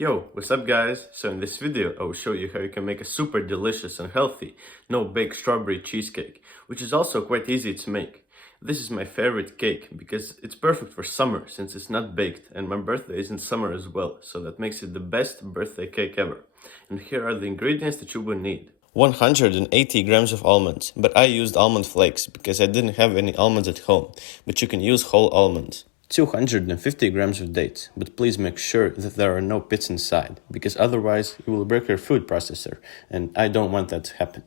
Yo, what's up guys? So in this video I will show you how you can make a super delicious and healthy no-bake strawberry cheesecake, which is also quite easy to make. This is my favorite cake because it's perfect for summer since it's not baked, and my birthday is in summer as well, so that makes it the best birthday cake ever. And here are the ingredients that you will need. 180 grams of almonds, but I used almond flakes because I didn't have any almonds at home, but you can use whole almonds. 250 grams of dates, but please make sure that there are no pits inside, because otherwise you will break your food processor, and I don't want that to happen.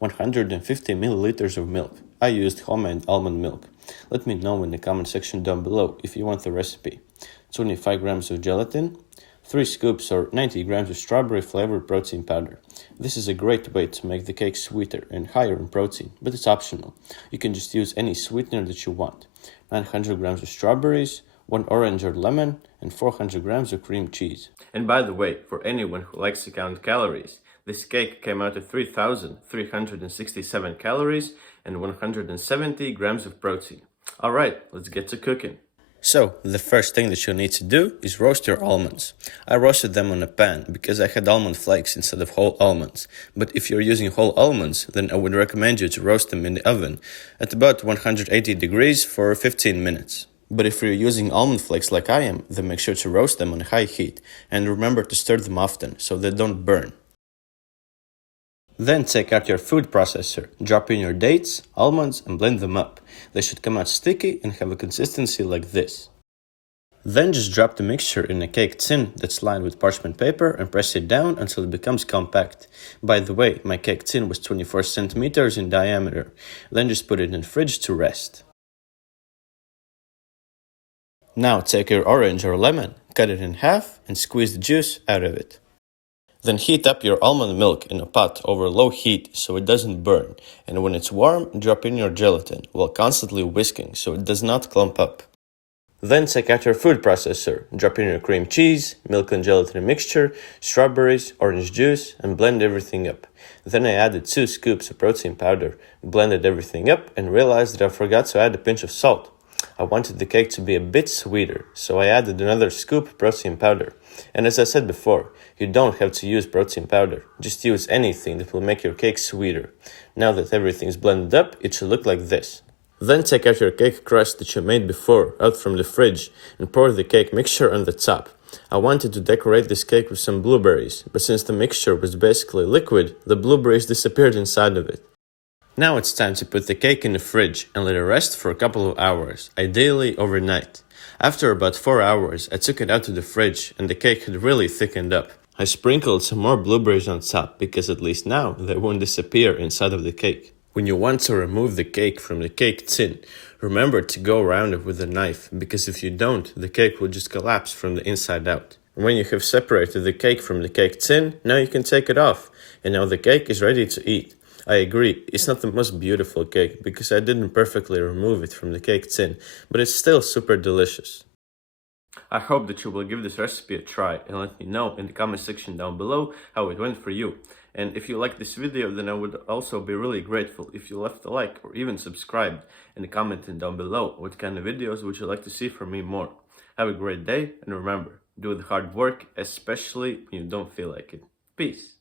150 milliliters of milk. I used homemade almond milk. Let me know in the comment section down below if you want the recipe. 25 grams of gelatin. 3 scoops or 90 grams of strawberry flavored protein powder. This is a great way to make the cake sweeter and higher in protein, but it's optional. You can just use any sweetener that you want. 900 grams of strawberries, 1 orange or lemon, and 400 grams of cream cheese. And by the way, for anyone who likes to count calories, this cake came out at 3,367 calories and 170 grams of protein. Alright, let's get to cooking. So, the first thing that you'll need to do is roast your almonds. I roasted them on a pan because I had almond flakes instead of whole almonds. But if you're using whole almonds, then I would recommend you to roast them in the oven at about 180 degrees for 15 minutes. But if you're using almond flakes like I am, then make sure to roast them on high heat and remember to stir them often so they don't burn. Then take out your food processor, drop in your dates, almonds, and blend them up. They should come out sticky and have a consistency like this. Then just drop the mixture in a cake tin that's lined with parchment paper and press it down until it becomes compact. By the way, my cake tin was 24 centimeters in diameter. Then just put it in the fridge to rest. Now take your orange or lemon, cut it in half, and squeeze the juice out of it. Then heat up your almond milk in a pot over low heat so it doesn't burn, and when it's warm, drop in your gelatin while constantly whisking so it does not clump up. Then take out your food processor, drop in your cream cheese, milk and gelatin mixture, strawberries, orange juice, and blend everything up. Then I added 2 scoops of protein powder, blended everything up, and realized that I forgot to add a pinch of salt. I wanted the cake to be a bit sweeter, so I added another scoop of protein powder. And as I said before, you don't have to use protein powder, just use anything that will make your cake sweeter. Now that everything's blended up, it should look like this. Then take out your cake crust that you made before, out from the fridge, and pour the cake mixture on the top. I wanted to decorate this cake with some blueberries, but since the mixture was basically liquid, the blueberries disappeared inside of it. Now it's time to put the cake in the fridge and let it rest for a couple of hours, ideally overnight. After about 4 hours, I took it out to the fridge and the cake had really thickened up. I sprinkled some more blueberries on top because at least now they won't disappear inside of the cake. When you want to remove the cake from the cake tin, remember to go around it with a knife because if you don't, the cake will just collapse from the inside out. When you have separated the cake from the cake tin, now you can take it off, and now the cake is ready to eat. I agree, it's not the most beautiful cake because I didn't perfectly remove it from the cake tin, but it's still super delicious. I hope that you will give this recipe a try and let me know in the comment section down below how it went for you. And if you like this video, then I would also be really grateful if you left a like or even subscribed and commented down below what kind of videos would you like to see from me more. Have a great day and remember, do the hard work, especially when you don't feel like it. Peace.